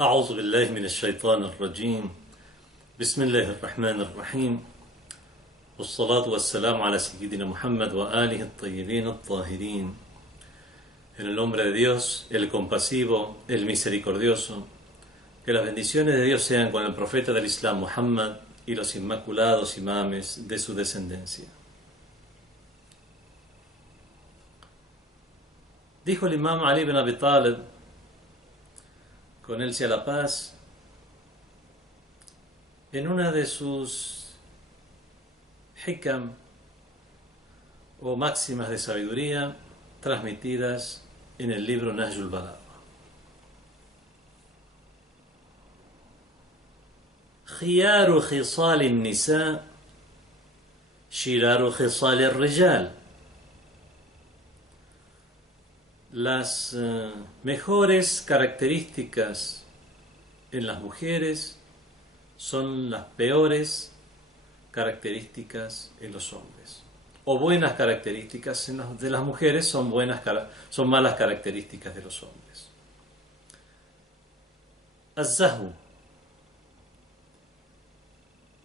أعوذ بالله من الشيطان الرجيم. بسم الله الرحمن الرحيم. والصلاة والسلام على سيدنا Muhammad وآله الطيبين الطاهرين. En el nombre de Dios, el compasivo, el misericordioso, que las bendiciones de Dios sean con el profeta del Islam Muhammad y los inmaculados imames de su descendencia. Dijo el imam Ali ibn Abi Talib, con él sea la paz, en una de sus hikam o máximas de sabiduría transmitidas en el libro Nahjul Balagha: Khiyaru khisal an-nisa shiraru khisal ar-rijal. Las mejores características en las mujeres son las peores características en los hombres, o buenas características de las mujeres son malas características de los hombres. Az-zahwu,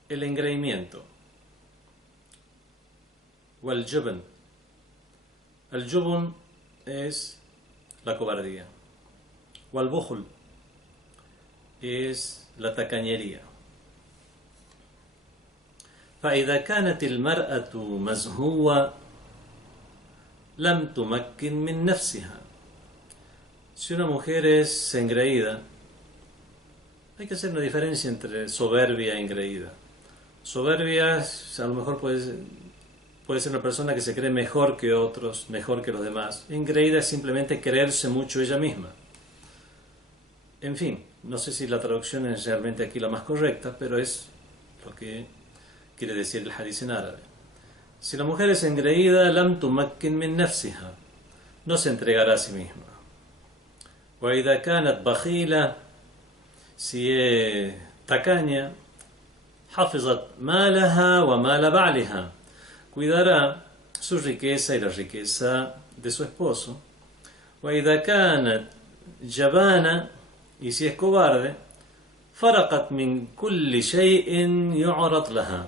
el engreimiento. Wal-jubn, al-jubn es la cobardía. Wal-bukhl es la tacañería. فإذا كانت المرأة مزهوة لم تمكن من نفسها. Si una mujer es engreída, hay que hacer una diferencia entre soberbia e engreída. Soberbia a lo mejor puede ser una persona que se cree mejor que otros, mejor que los demás. Engreída es simplemente creerse mucho ella misma. En fin, no sé si la traducción es realmente aquí la más correcta, pero es lo que quiere decir el hadith en árabe. Si la mujer es engreída, lam tumakkin min nafsiha, no se entregará a sí misma. Wa idha kanat bakhila, si es tacaña, hafizat malaha wa mala ba'liha, cuidará su riqueza y la riqueza de su esposo. Wa idha kanat jabana, y si es cobarde, faraqat min kulli shay'in yu'rad laha,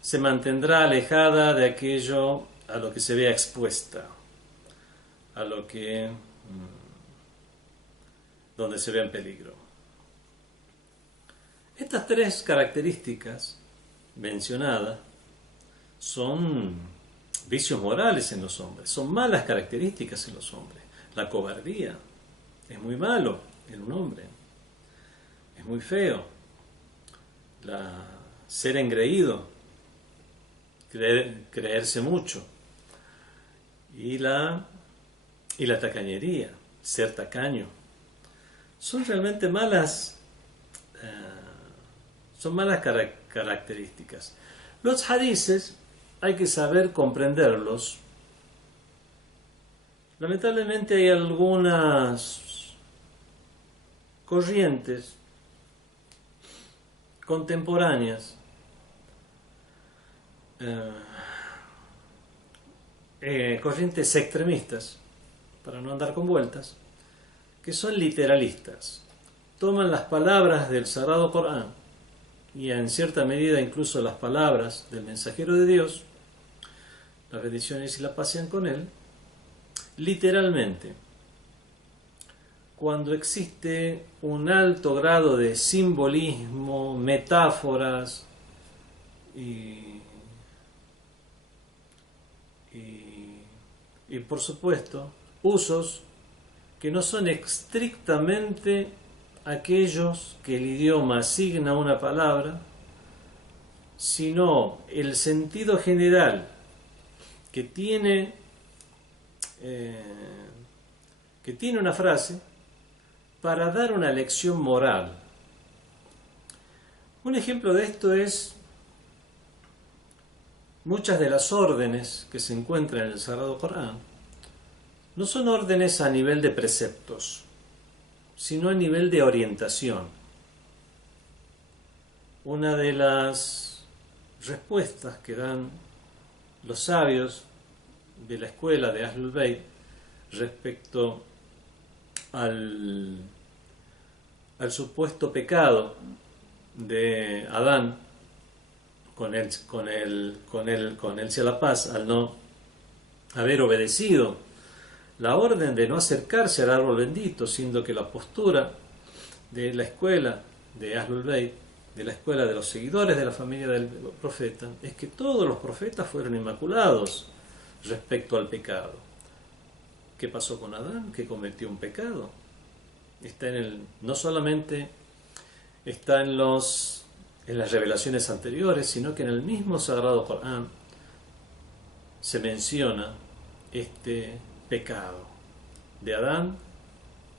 se mantendrá alejada de aquello a lo que se vea expuesta, a lo que donde se vea en peligro. Estas tres características mencionadas son vicios morales en los hombres, son malas características en los hombres. La cobardía es muy malo en un hombre, es muy feo. Ser engreído, creerse mucho, y la tacañería, ser tacaño, son realmente malas características. Los hadices hay que saber comprenderlos. Lamentablemente hay algunas corrientes contemporáneas corrientes extremistas, para no andar con vueltas, que son literalistas. Toman las palabras del Sagrado Corán y en cierta medida incluso las palabras del mensajero de Dios, las bendiciones y la paz sean con él, literalmente, cuando existe un alto grado de simbolismo, metáforas y por supuesto usos que no son estrictamente aquellos que el idioma asigna a una palabra, sino el sentido general que tiene una frase para dar una lección moral. Un ejemplo de esto es muchas de las órdenes que se encuentran en el Sagrado Corán. No son órdenes a nivel de preceptos, sino a nivel de orientación. Una de las respuestas que dan los sabios de la escuela de Ahlul Bayt respecto al supuesto pecado de Adán con él sea la paz, al no haber obedecido la orden de no acercarse al árbol bendito, siendo que la postura de la escuela de Ahlul Bayt, de la escuela de los seguidores de la familia del profeta, es que todos los profetas fueron inmaculados respecto al pecado. ¿Qué pasó con Adán? Que cometió un pecado. No solamente está en las revelaciones anteriores, sino que en el mismo Sagrado Corán se menciona este pecado de Adán,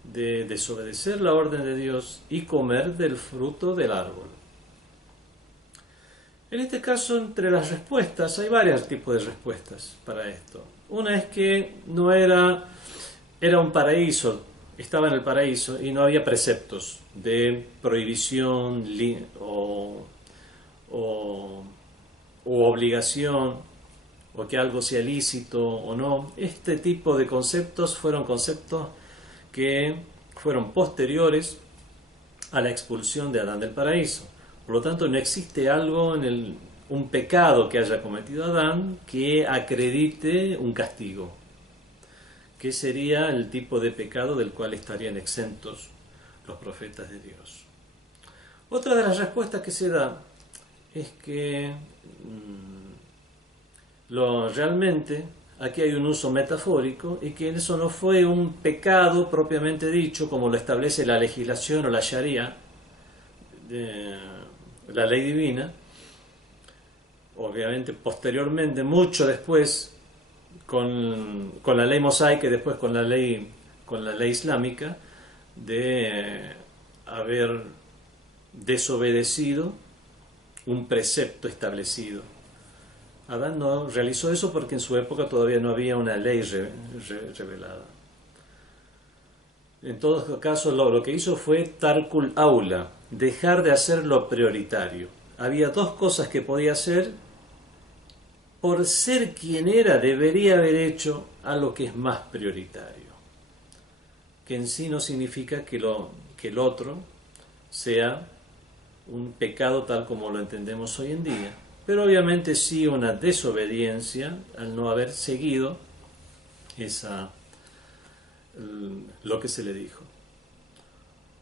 de desobedecer la orden de Dios y comer del fruto del árbol. En este caso, entre las respuestas, hay varios tipos de respuestas para esto. Una es que era un paraíso, estaba en el paraíso y no había preceptos de prohibición o obligación, o que algo sea lícito o no. Este tipo de conceptos fueron conceptos que fueron posteriores a la expulsión de Adán del paraíso. Por lo tanto, no existe algo un pecado que haya cometido Adán que acredite un castigo, que sería el tipo de pecado del cual estarían exentos los profetas de Dios. Otra de las respuestas que se da es que realmente aquí hay un uso metafórico y que eso no fue un pecado propiamente dicho como lo establece la legislación o la Sharia, la ley divina. Obviamente posteriormente, mucho después, con la ley mosaica y después con la ley islámica, de haber desobedecido un precepto establecido. Adán no realizó eso porque en su época todavía no había una ley revelada. En todo caso, lo que hizo fue tarkul aula, dejar de hacer lo prioritario. Había dos cosas que podía hacer. Por ser quien era, debería haber hecho algo que es más prioritario, que en sí no significa que el otro sea un pecado tal como lo entendemos hoy en día, pero obviamente sí una desobediencia al no haber seguido lo que se le dijo.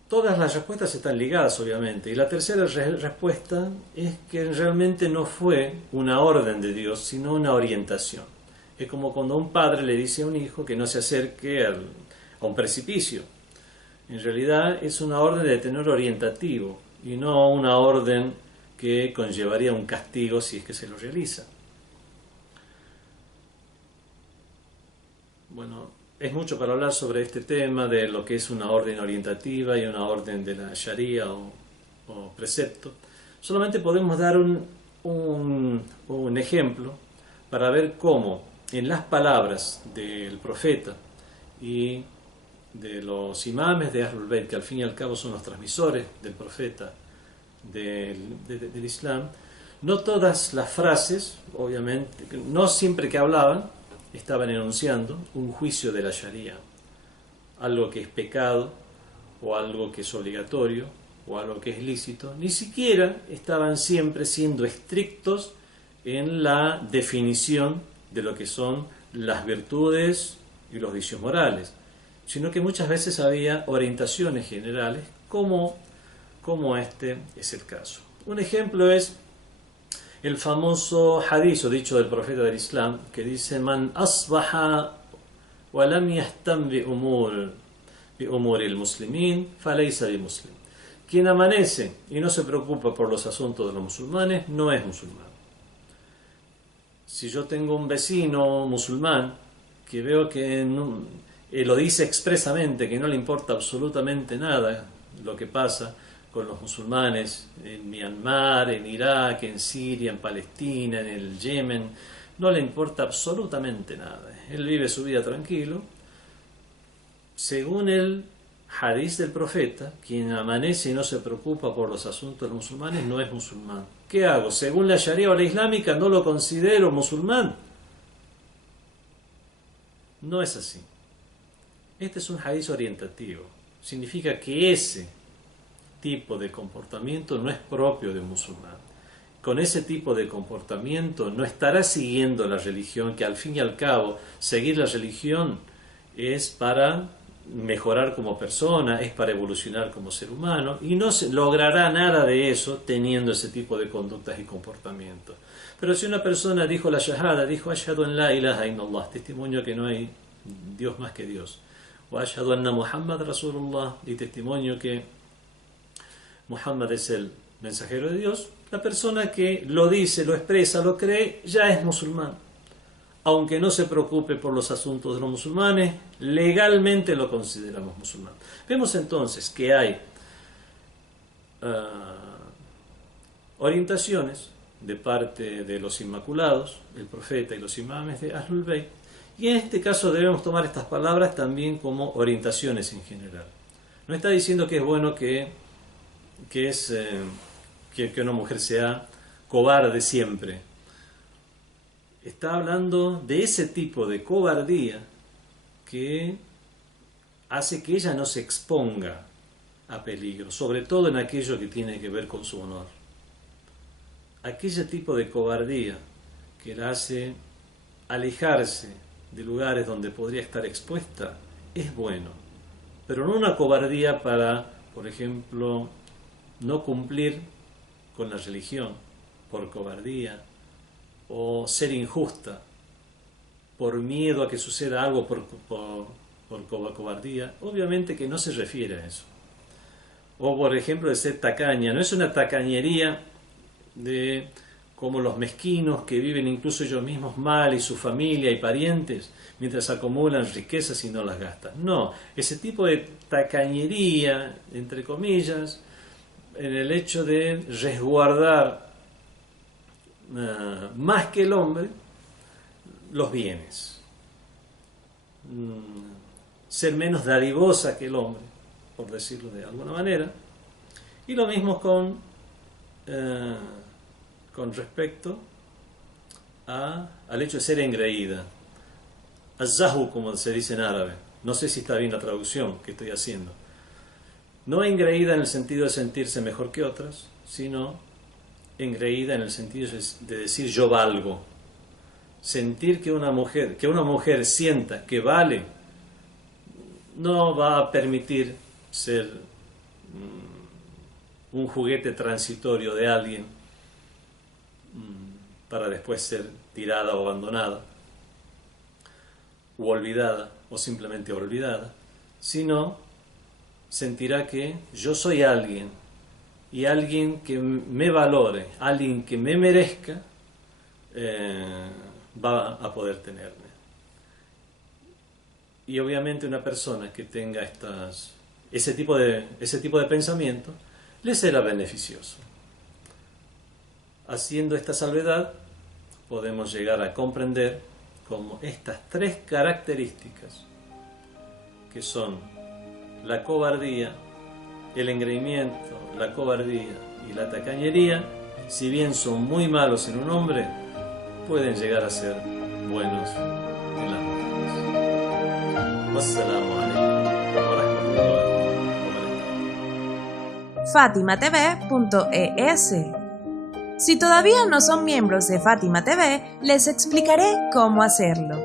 Todas las respuestas están ligadas, obviamente, y la tercera respuesta es que realmente no fue una orden de Dios, sino una orientación. Es como cuando un padre le dice a un hijo que no se acerque a un precipicio. En realidad es una orden de tenor orientativo y no una orden que conllevaría un castigo si es que se lo realiza. Bueno, es mucho para hablar sobre este tema de lo que es una orden orientativa y una orden de la Sharia o precepto. Solamente podemos dar un ejemplo para ver cómo en las palabras del profeta y de los imames de Ahlul Bayt, que al fin y al cabo son los transmisores del profeta del Islam, no todas las frases, obviamente, no siempre que hablaban, estaban enunciando un juicio de la Sharia, algo que es pecado, o algo que es obligatorio, o algo que es lícito. Ni siquiera estaban siempre siendo estrictos en la definición de lo que son las virtudes y los vicios morales, sino que muchas veces había orientaciones generales, como este es el caso. Un ejemplo es el famoso hadith o dicho del profeta del Islam, que dice: Man asbaha wa lam yahtam bi umur al-muslimin falaysa bi muslim. Quien amanece y no se preocupa por los asuntos de los musulmanes no es musulmán. Si yo tengo un vecino musulmán que veo que lo dice expresamente, que no le importa absolutamente nada lo que pasa con los musulmanes en Myanmar, en Irak, en Siria, en Palestina, en el Yemen, no le importa absolutamente nada. Él vive su vida tranquilo. Según el hadith del profeta, quien amanece y no se preocupa por los asuntos de los musulmanes no es musulmán. ¿Qué hago? Según la Sharia o la islámica, no lo considero musulmán. No es así. Este es un hadith orientativo. Significa que ese tipo de comportamiento no es propio de un musulmán. Con ese tipo de comportamiento no estará siguiendo la religión, que al fin y al cabo seguir la religión es para mejorar como persona, es para evolucionar como ser humano, y no se logrará nada de eso teniendo ese tipo de conductas y comportamientos. Pero si una persona dijo la shahada, dijo ashhadu an la ilaha illallah, testimonio que no hay Dios más que Dios, wa ashhadu anna Muhammad Rasulullah, y testimonio que Muhammad es el mensajero de Dios, la persona que lo dice, lo expresa, lo cree, ya es musulmán. Aunque no se preocupe por los asuntos de los musulmanes, legalmente lo consideramos musulmán. Vemos entonces que hay orientaciones de parte de los Inmaculados, el profeta y los imames de Ahlul Bayt, y en este caso debemos tomar estas palabras también como orientaciones en general. No está diciendo que es bueno que una mujer sea cobarde siempre. Está hablando de ese tipo de cobardía que hace que ella no se exponga a peligro, sobre todo en aquello que tiene que ver con su honor. Aquel tipo de cobardía que la hace alejarse de lugares donde podría estar expuesta es bueno, pero no una cobardía para, por ejemplo, no cumplir con la religión por cobardía, o ser injusta por miedo a que suceda algo por cobardía. Obviamente que no se refiere a eso. O por ejemplo de ser tacaña, no es una tacañería de como los mezquinos que viven incluso ellos mismos mal, y su familia y parientes, mientras acumulan riquezas y no las gastan. No, ese tipo de tacañería, entre comillas, en el hecho de resguardar más que el hombre los bienes, ser menos dadivosa que el hombre, por decirlo de alguna manera. Y lo mismo con respecto al hecho de ser engreída, az-zahu, como se dice en árabe. No sé si está bien la traducción que estoy haciendo. No engreída en el sentido de sentirse mejor que otras, sino engreída en el sentido de decir yo valgo. Sentir que una mujer sienta que vale, no va a permitir ser un juguete transitorio de alguien para después ser tirada o abandonada, u olvidada, o simplemente olvidada, sino sentirá que yo soy alguien, y alguien que me valore, alguien que me merezca, va a poder tenerme. Y obviamente una persona que tenga ese tipo de pensamiento le será beneficioso. Haciendo esta salvedad, podemos llegar a comprender cómo estas tres características, que son la cobardía, el engreimiento, la cobardía y la tacañería, si bien son muy malos en un hombre, pueden llegar a ser buenos en las mujeres. Wassalamu alaikum wa rahmatullahi wa barakatuh. FatimaTV.es. Si todavía no son miembros de Fátima TV, les explicaré cómo hacerlo.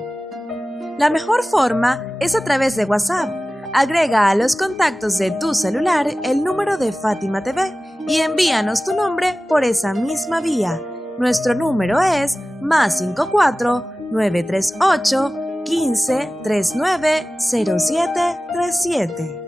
La mejor forma es a través de WhatsApp. Agrega a los contactos de tu celular el número de Fátima TV y envíanos tu nombre por esa misma vía. Nuestro número es +54 938 15 39 07 37.